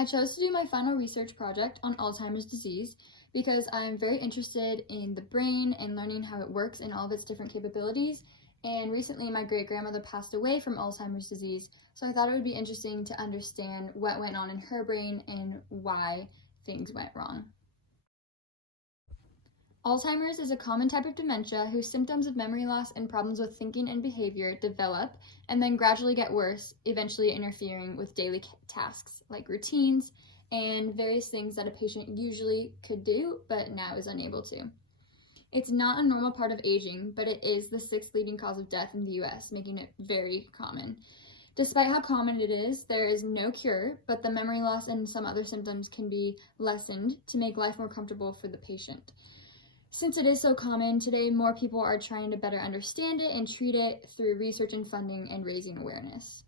I chose to do my final research project on Alzheimer's disease because I'm very interested in the brain and learning how it works and all of its different capabilities. And recently, my great-grandmother passed away from Alzheimer's disease, so I thought it would be interesting to understand what went on in her brain and why things went wrong. Alzheimer's is a common type of dementia whose symptoms of memory loss and problems with thinking and behavior develop and then gradually get worse, eventually interfering with daily tasks like routines and various things that a patient usually could do but now is unable to. It's not a normal part of aging, but it is the sixth leading cause of death in the US, making it very common. Despite how common it is, there is no cure, but the memory loss and some other symptoms can be lessened to make life more comfortable for the patient. Since it is so common, today more people are trying to better understand it and treat it through research and funding and raising awareness.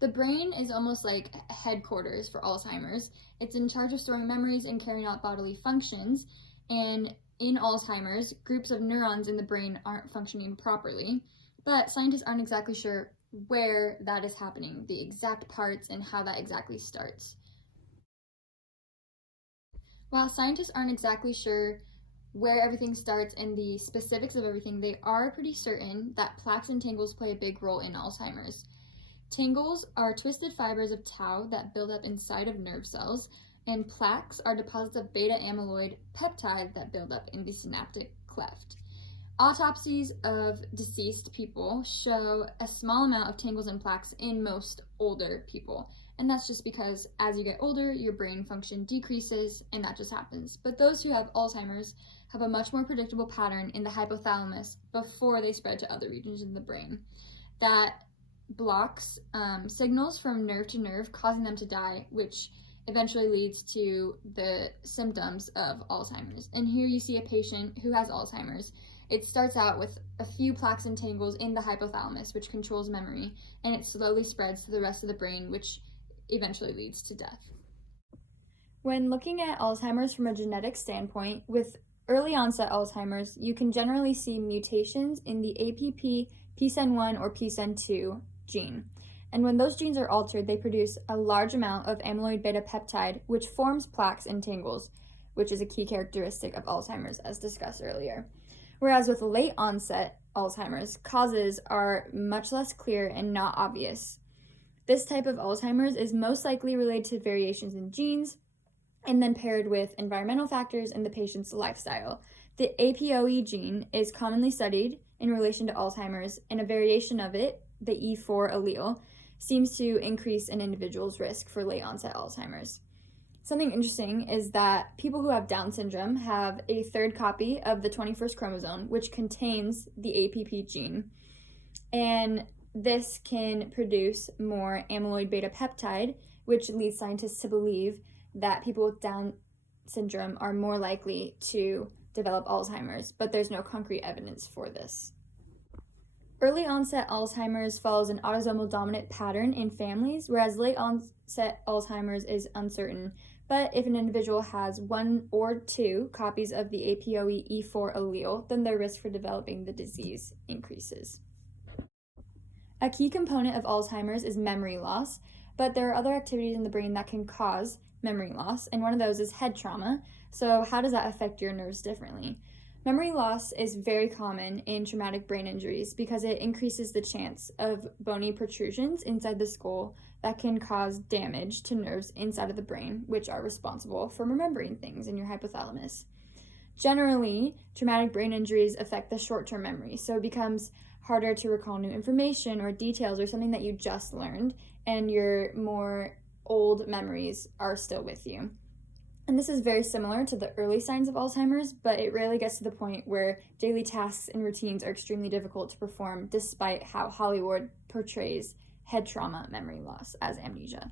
The brain is almost like headquarters for Alzheimer's. It's in charge of storing memories and carrying out bodily functions, and in Alzheimer's, groups of neurons in the brain aren't functioning properly, but scientists aren't exactly sure where that is happening, the exact parts, and how that exactly starts. While scientists aren't exactly sure where everything starts and the specifics of everything, they are pretty certain that plaques and tangles play a big role in Alzheimer's. Tangles are twisted fibers of tau that build up inside of nerve cells, and plaques are deposits of beta amyloid peptide that build up in the synaptic cleft. Autopsies of deceased people show a small amount of tangles and plaques in most older people, and that's just because as you get older, your brain function decreases, and that just happens. But those who have Alzheimer's have a much more predictable pattern in the hypothalamus before they spread to other regions of the brain that blocks signals from nerve to nerve, causing them to die, which eventually leads to the symptoms of Alzheimer's. And here you see a patient who has Alzheimer's. It starts out with a few plaques and tangles in the hypothalamus, which controls memory, and it slowly spreads to the rest of the brain, which eventually leads to death. When looking at Alzheimer's from a genetic standpoint, with early onset Alzheimer's, you can generally see mutations in the APP, PSEN1, or PSEN2 gene. And when those genes are altered, they produce a large amount of amyloid beta peptide, which forms plaques and tangles, which is a key characteristic of Alzheimer's, as discussed earlier. Whereas with late onset Alzheimer's, causes are much less clear and not obvious. This type of Alzheimer's is most likely related to variations in genes, and then paired with environmental factors and the patient's lifestyle. The APOE gene is commonly studied in relation to Alzheimer's, and a variation of it, the E4 allele, seems to increase an individual's risk for late onset Alzheimer's. Something interesting is that people who have Down syndrome have a third copy of the 21st chromosome, which contains the APP gene, and this can produce more amyloid beta peptide, which leads scientists to believe that people with Down syndrome are more likely to develop Alzheimer's, but there's no concrete evidence for this. Early onset Alzheimer's follows an autosomal dominant pattern in families, whereas late onset Alzheimer's is uncertain. But if an individual has 1 or 2 copies of the APOE E4 allele, then their risk for developing the disease increases. A key component of Alzheimer's is memory loss, but there are other activities in the brain that can cause memory loss, and one of those is head trauma. So how does that affect your nerves differently? Memory loss is very common in traumatic brain injuries because it increases the chance of bony protrusions inside the skull that can cause damage to nerves inside of the brain, which are responsible for remembering things in your hypothalamus. Generally, traumatic brain injuries affect the short-term memory, so it becomes harder to recall new information or details or something that you just learned, and your more old memories are still with you. And this is very similar to the early signs of Alzheimer's, but it rarely gets to the point where daily tasks and routines are extremely difficult to perform, despite how Hollywood portrays head trauma memory loss as amnesia.